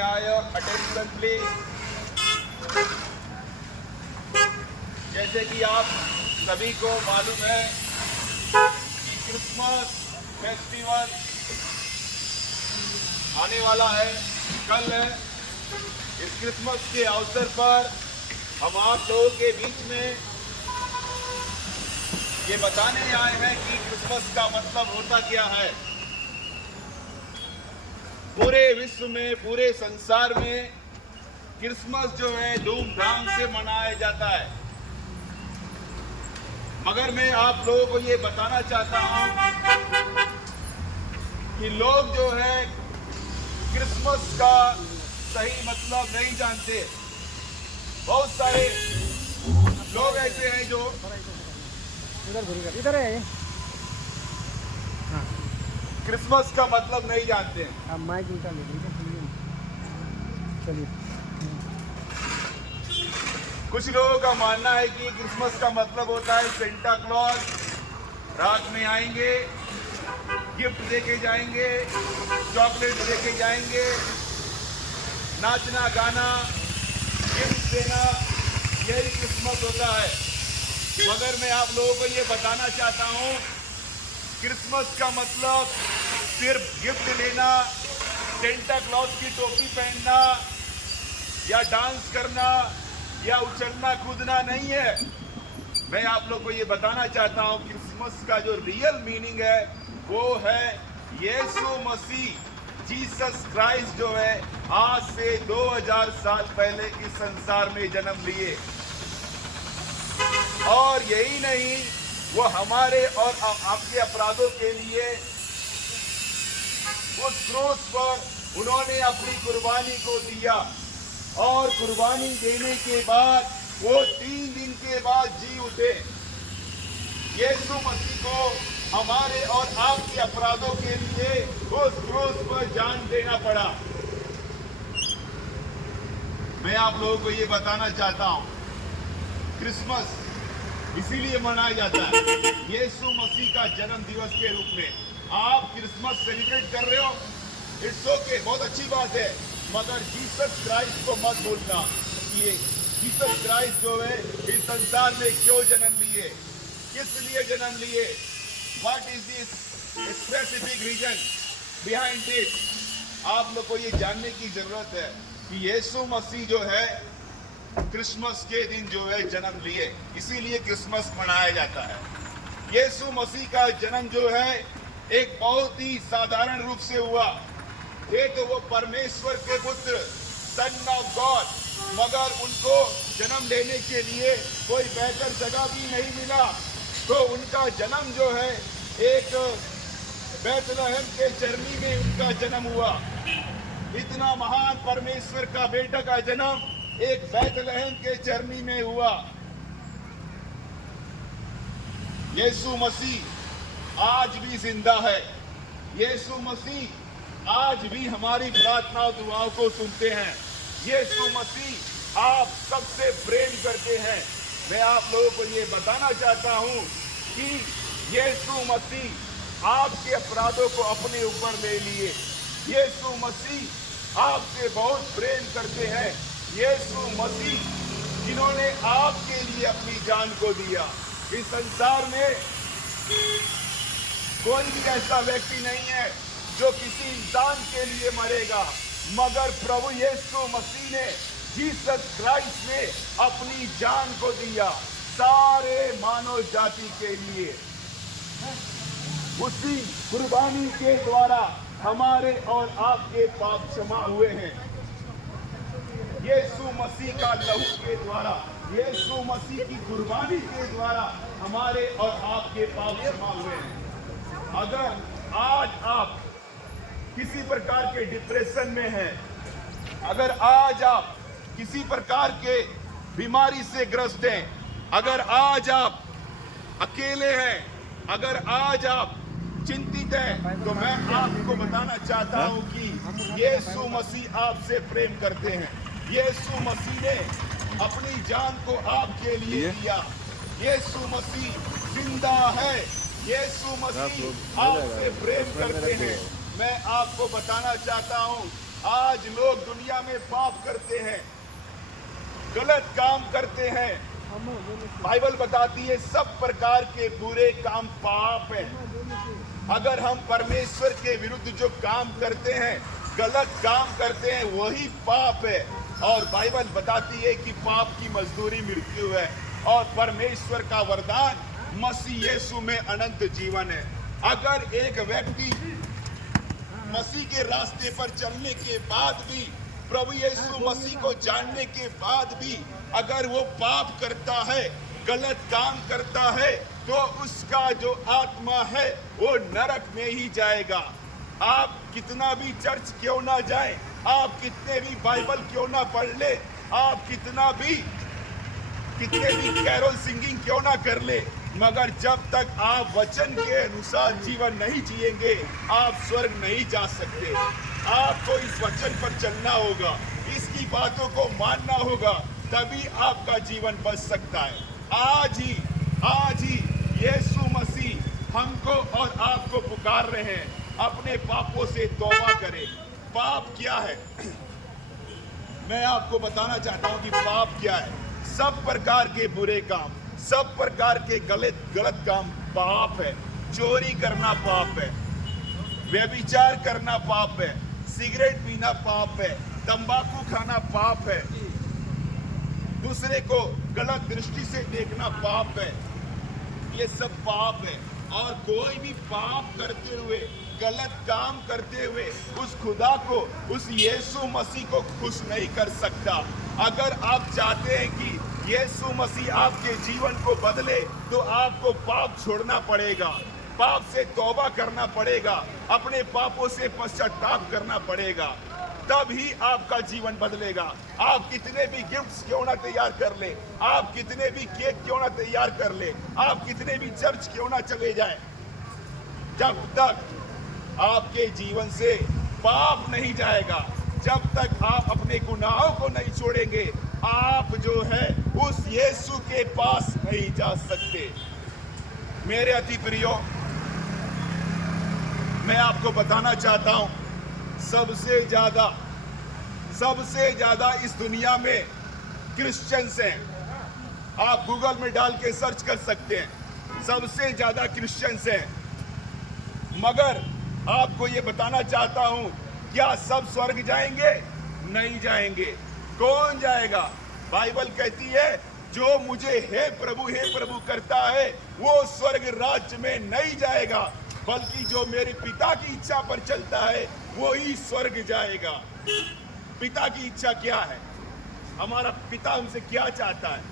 I your attention please? जैसे कि आप सभी को मालूम है कि क्रिसमस फेस्टिवल आने वाला है, कल है। इस क्रिसमस के अवसर पर हम आप लोगों के बीच में ये बताने आए हैं कि क्रिसमस का मतलब होता क्या है। पूरे विश्व में, पूरे संसार में क्रिसमस जो है धूमधाम से मनाया जाता है, मगर मैं आप लोगों को ये बताना चाहता हूं कि लोग जो है क्रिसमस का सही मतलब नहीं जानते। बहुत सारे लोग ऐसे हैं जो इधर है। क्रिसमस का मतलब नहीं जानते हैं। आप माइक निकाल लीजिए। चलिए। कुछ लोगों का मानना है कि क्रिसमस का मतलब होता है सेंटा क्लॉज रात में आएंगे, गिफ्ट देके जाएंगे, चॉकलेट देके जाएंगे, नाचना गाना, गिफ्ट देना, यही क्रिसमस होता है। मगर मैं आप लोगों को ये बताना चाहता हूँ, क्रिसमस का मतलब सिर्फ गिफ्ट लेना, सेंटा क्लॉज की टोपी पहनना या डांस करना या उछलना कूदना नहीं है। मैं आप लोग को ये बताना चाहता हूँ क्रिसमस का जो रियल मीनिंग है वो है यीशु मसीह जीसस क्राइस्ट जो है आज से 2000 साल पहले इस संसार में जन्म लिए। और यही नहीं, वो हमारे और आपके अपराधों के लिए उस क्रूस पर उन्होंने अपनी कुर्बानी को दिया और कुर्बानी देने के बाद वो 3 दिन के बाद जी उठे। यीशु मसीह को हमारे और आपके अपराधों के लिए उस क्रूस पर जान देना पड़ा। मैं आप लोगों को ये बताना चाहता हूं, क्रिसमस इसीलिए मनाया जाता है यीशु मसीह का जन्म दिवस के रूप में। आप क्रिसमस सेलिब्रेट कर रहे हो, इट्स ओके, बहुत अच्छी बात है, मगर जीसस क्राइस्ट को मत भूलना कि ये जीसस क्राइस्ट जो है इस संसार में क्यों जन्म लिए, किस लिए जन्म लिए, what is this specific reason behind it. आप लोग को ये जानने की जरूरत है कि यीशु मसीह जो है क्रिसमस के दिन जो है जन्म लिए, इसीलिए क्रिसमस मनाया जाता है। यीशु मसीह का जन्म जो है एक बहुत ही साधारण रूप से हुआ। थे तो वो परमेश्वर के पुत्र, सन ऑफ गॉड, मगर उनको जन्म लेने के लिए कोई बेहतर जगह भी नहीं मिला, तो उनका जन्म जो है एक बैतलहम के चरनी में उनका जन्म हुआ। इतना महान परमेश्वर का बेटा का जन्म एक बैतलहम के चरनी में हुआ। यीशु मसीह आज भी जिंदा है। यीशु मसीह आज भी हमारी प्रार्थना दुआओं को सुनते हैं। यीशु मसीह आप सबसे प्रेम करते हैं। मैं आप लोगों को ये बताना चाहता हूँ कि यीशु मसीह आपके अपराधों को अपने ऊपर ले लिए। यीशु मसीह आपसे बहुत प्रेम करते हैं। यीशु मसीह जिन्होंने आपके लिए अपनी जान को दिया। इस संसार में कोई भी ऐसा व्यक्ति नहीं है जो किसी इंसान के लिए मरेगा, मगर प्रभु यीशु मसीह ने, जीसस क्राइस्ट ने अपनी जान को दिया सारे मानव जाति के लिए। उसी कुर्बानी के द्वारा हमारे और आपके पाप क्षमा हुए हैं। यीशु मसीह का लहू के द्वारा, यीशु मसीह की कुर्बानी के द्वारा हमारे और आपके पाप क्षमा हुए हैं। अगर आज आप किसी प्रकार के डिप्रेशन में हैं, अगर आज आप किसी प्रकार के बीमारी से ग्रस्त हैं, अगर आज आप अकेले हैं, अगर आज आप चिंतित हैं, तो मैं आपको बताना चाहता हूं कि यीशु मसीह आपसे प्रेम करते हैं। यीशु मसीह ने अपनी जान को आपके लिए दिया। यीशु मसीह जिंदा है। यीशु मसीह आपसे प्रेम करते हैं। मैं आपको बताना चाहता हूं, आज लोग दुनिया में पाप करते हैं, गलत काम करते हैं। बाइबल बताती है सब प्रकार के बुरे काम पाप है। अगर हम परमेश्वर के विरुद्ध जो काम करते हैं, गलत काम करते हैं, वही पाप है। और बाइबल बताती है कि पाप की मजदूरी मृत्यु है और परमेश्वर का वरदान मसीह यीशु में अनंत जीवन है। अगर एक व्यक्ति मसीह के रास्ते पर चलने के बाद भी, प्रभु यीशु मसीह को जानने के बाद भी अगर वो पाप करता है, गलत काम करता है, तो उसका जो आत्मा है वो नरक में ही जाएगा। आप कितना भी चर्च क्यों ना जाएं, आप कितने भी बाइबल क्यों ना पढ़ ले, आप कितने भी कैरोल सिंगिंग क्यों ना कर ले, मगर जब तक आप वचन के अनुसार जीवन नहीं जिएंगे, आप स्वर्ग नहीं जा सकते। आपको इस वचन पर चलना होगा, इसकी बातों को मानना होगा, तभी आपका जीवन बच सकता है। आज ही यीशु मसीह हमको और आपको पुकार रहे हैं, अपने पापों से तौबा करें। पाप क्या है? मैं आपको बताना चाहता हूं कि पाप क्या है। सब प्रकार के बुरे काम, सब प्रकार के गलत काम पाप है। चोरी करना पाप है, व्यभिचार करना पाप है, सिगरेट पीना पाप है, तंबाकू खाना पाप है, दूसरे को गलत दृष्टि से देखना पाप है। ये सब पाप है। और कोई भी पाप करते हुए, गलत काम करते हुए उस खुदा को, उस यीशु मसीह को खुश नहीं कर सकता। अगर आप चाहते हैं कि यीशु मसीह आपके जीवन को बदले, तो आपको पाप छोड़ना पड़ेगा, पाप से तौबा करना पड़ेगा, अपने पापों से पश्चाताप करना पड़ेगा, तब ही आपका जीवन बदलेगा। आप कितने भी गिफ्ट्स क्यों ना तैयार कर ले, आप कितने भी केक क्यों ना तैयार कर ले, आप कितने भी चर्च क्यों ना चले जाएं, जब तक आपके जीवन से पाप नहीं जाएगा, जब तक आप अपने गुनाहों को नहीं छोड़ेंगे, आप जो है उस यीशु के पास नहीं जा सकते। मेरे अति प्रियो, मैं आपको बताना चाहता हूं, सबसे ज्यादा इस दुनिया में क्रिश्चियंस हैं। आप गूगल में डाल के सर्च कर सकते हैं, सबसे ज्यादा क्रिश्चियंस हैं। मगर आपको ये बताना चाहता हूं, क्या सब स्वर्ग जाएंगे? नहीं जाएंगे। कौन जाएगा? बाइबल कहती है, जो मुझे हे प्रभु करता है, वो स्वर्ग राज्य में नहीं जाएगा, बल्कि जो मेरे पिता की इच्छा पर चलता है, वो ही स्वर्ग जाएगा। पिता की इच्छा क्या है? हमारा पिता हमसे क्या चाहता है?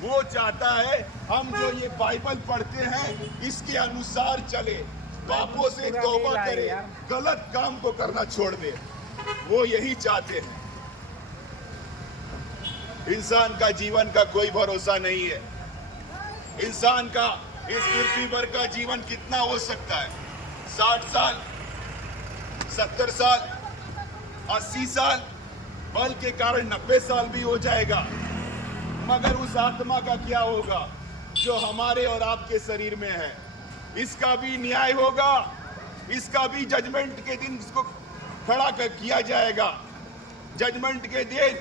वो चाहता है हम जो ये बाइबल पढ़ते हैं, इसके अनुसार चले, पापों से तौबा करे, गलत काम को करना छोड़ दे। वो यही चाहते हैं। इंसान का जीवन का कोई भरोसा नहीं है। इंसान का इस पृथ्वी पर का जीवन कितना हो सकता है? 60 साल, 70 साल, 80 साल, बल के कारण 90 साल भी हो जाएगा। मगर उस आत्मा का क्या होगा जो हमारे और आपके शरीर में है? इसका भी न्याय होगा, इसका भी जजमेंट के दिन इसको खड़ा कर किया जाएगा। जजमेंट के दिन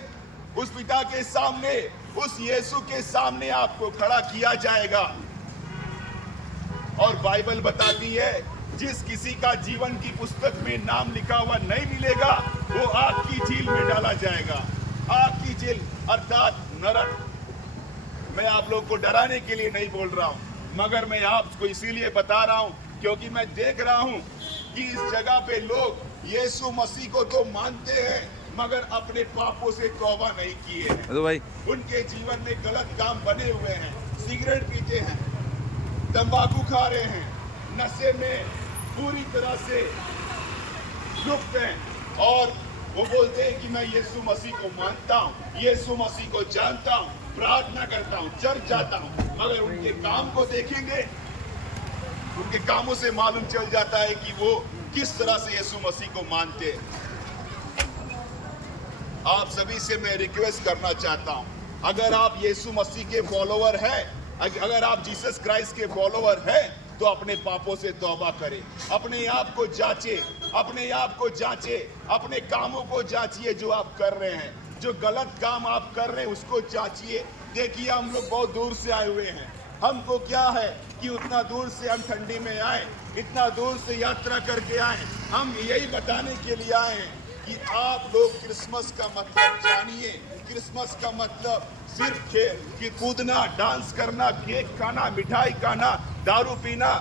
उस पिता के सामने, उस यीशु के सामने आपको खड़ा किया जाएगा। और बाइबल बताती है, जिस किसी का जीवन की पुस्तक में नाम लिखा हुआ नहीं मिलेगा, वो आग की झील में डाला जाएगा। आग की झील अर्थात नरक। मैं आप लोग को डराने के लिए नहीं बोल रहा हूं, मगर मैं आपको इसीलिए बता रहा हूं क्योंकि मैं देख रहा हूं कि इस जगह पे लोग यीशु मसीह को तो मानते हैं, मगर अपने पापों से तौबा नहीं किए हैं। भाई उनके जीवन में गलत काम बने हुए हैं। सिगरेट पीते हैं, तंबाकू खा रहे हैं, नशे में पूरी तरह से लुप्त हैं, और वो बोलते हैं कि मैं यीशु मसीह को मानता हूँ, यीशु मसीह को जानता हूँ, प्रार्थना करता हूँ, चर्च जाता हूँ। मगर उनके काम को देखेंगे, उनके कामों से मालूम चल जाता है कि वो किस तरह से यीशु मसीह को मानते हैं। आप सभी से मैं रिक्वेस्ट करना चाहता हूं, अगर आप यीशु मसीह के फॉलोवर हैं, अगर आप जीसस क्राइस्ट के फॉलोवर हैं, तो अपने पापों से तौबा करे, अपने आप को जांचे, अपने आप को जांचे, अपने कामों को जांचिए जो आप कर रहे हैं, जो गलत काम आप कर रहे हैं उसको जांचिए। देखिए हम लोग बहुत दूर से आए हुए हैं, हमको क्या है कि उतना दूर से हम ठंडी में आए, इतना दूर से यात्रा करके आए। हम यही बताने के लिए आए हैं कि आप लोग क्रिसमस का मतलब जानिए। क्रिसमस का मतलब सिर्फ खेल कि कूदना, डांस करना, केक खाना, मिठाई खाना, दारू पीना,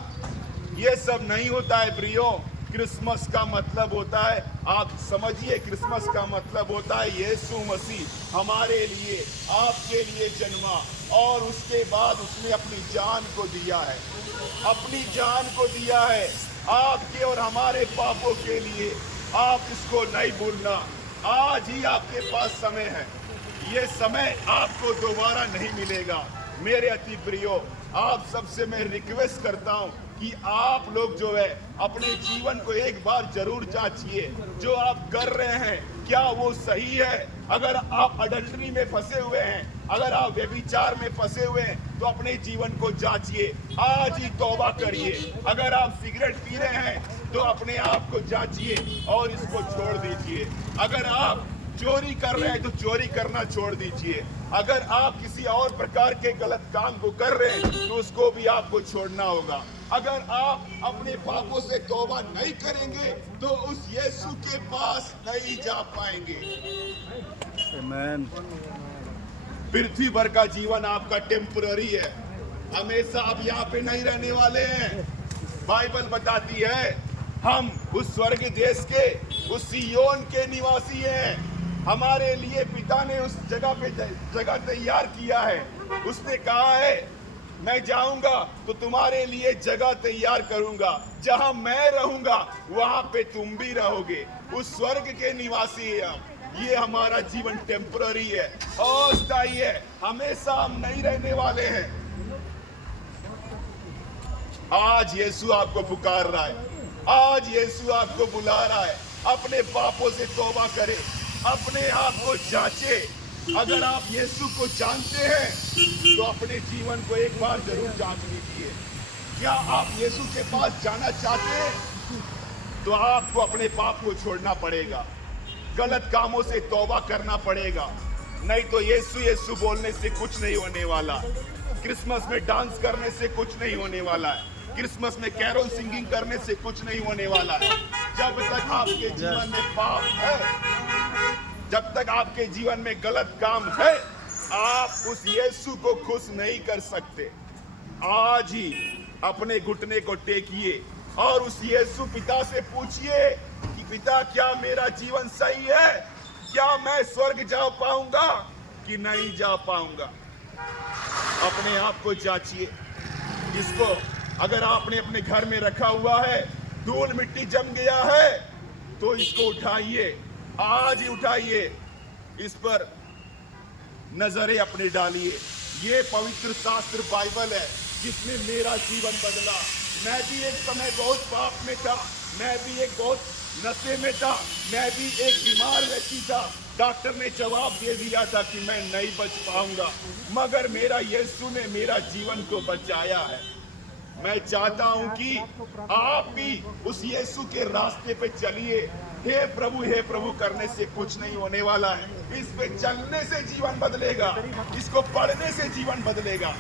ये सब नहीं होता है प्रियो। क्रिसमस का मतलब होता है, आप समझिए, क्रिसमस का मतलब होता है यीशु मसीह हमारे लिए, आपके लिए जन्मा और उसके बाद उसने अपनी जान को दिया है, अपनी जान को दिया है आपके और हमारे पापों के लिए। आप इसको नहीं भूलना। आज ही आपके पास समय है, ये समय आपको दोबारा नहीं मिलेगा। मेरे अति प्रियो, आप सबसे मैं रिक्वेस्ट करता हूं कि आप लोग जो है अपने जीवन को एक बार जरूर जांचिए। जो आप कर रहे हैं क्या वो सही है? अगर आप अडल्ट्री में फंसे हुए हैं, अगर आप व्यभिचार में फंसे हुए हैं तो अपने जीवन को जांचिए, आज ही तौबा करिए। अगर आप सिगरेट पी रहे हैं तो अपने आप को जांचिए और इसको छोड़ दीजिए। अगर आप चोरी कर रहे हैं तो चोरी करना छोड़ दीजिए। अगर आप किसी और प्रकार के गलत काम को कर रहे हैं तो उसको भी आपको छोड़ना होगा। अगर आप अपने पापों से तौबा नहीं करेंगे तो उस यीशु के पास नहीं जा पाएंगे। आमेन। पृथ्वी भर का जीवन आपका टेम्पररी है, हमेशा आप यहाँ पे नहीं रहने वाले हैं। बाइबल बताती है हम उस स्वर्ग देश के, उस सिय्योन के निवासी हैं। हमारे लिए पिता ने उस जगह पे जगह तैयार किया है। उसने कहा है मैं जाऊंगा तो तुम्हारे लिए जगह तैयार करूंगा, जहां मैं रहूंगा वहां पे तुम भी रहोगे। उस स्वर्ग के निवासी हैं हम। ये हमारा जीवन टेम्पररी है, अस्थायी है, हमेशा हम नहीं रहने वाले हैं। आज यीशु आपको पुकार रहा है, आज यीशु आपको बुला रहा है। अपने पापों से तौबा करें, अपने आप को जांचे। अगर आप यीशु को जानते हैं तो अपने जीवन को एक बार जरूर जांच लीजिए। क्या आप यीशु के पास जाना चाहते हैं तो आपको अपने पाप को छोड़ना पड़ेगा, गलत कामों से तौबा करना पड़ेगा। नहीं तो यीशु यीशु बोलने से कुछ नहीं होने वाला। क्रिसमस में डांस करने से कुछ नहीं होने वाला है, क्रिसमस में कैरोल सिंगिंग करने से कुछ नहीं होने वाला है। जब तक आपके जीवन में पाप है, जब तक आपके जीवन में गलत काम है, आप उस यीशु को खुश नहीं कर सकते। आज ही अपने घुटने को टेकिए और उस यीशु पिता से पूछिए कि पिता क्या मेरा जीवन सही है? क्या मैं स्वर्ग जा पाऊंगा कि नहीं जा पाऊंगा? अपने आप को जांचिए। इसको अगर आपने अपने घर में रखा हुआ है, धूल मिट्टी जम गया है तो इसको उठाइए, आज ही उठाइए, इस पर नजरें अपने डालिए। ये पवित्र शास्त्र बाइबल है जिसने मेरा जीवन बदला। मैं भी एक समय बहुत पाप में था, मैं भी एक बहुत नशे में था, मैं भी एक बीमार व्यक्ति था। डॉक्टर ने जवाब दे दिया था कि मैं नहीं बच पाऊंगा, मगर मेरा यीशु ने मेरा जीवन को बचाया है। मैं चाहता हूं कि आप भी उस यीशु के रास्ते पे चलिए। हे प्रभु करने से कुछ नहीं होने वाला है। इस पे चलने से जीवन बदलेगा, इसको पढ़ने से जीवन बदलेगा।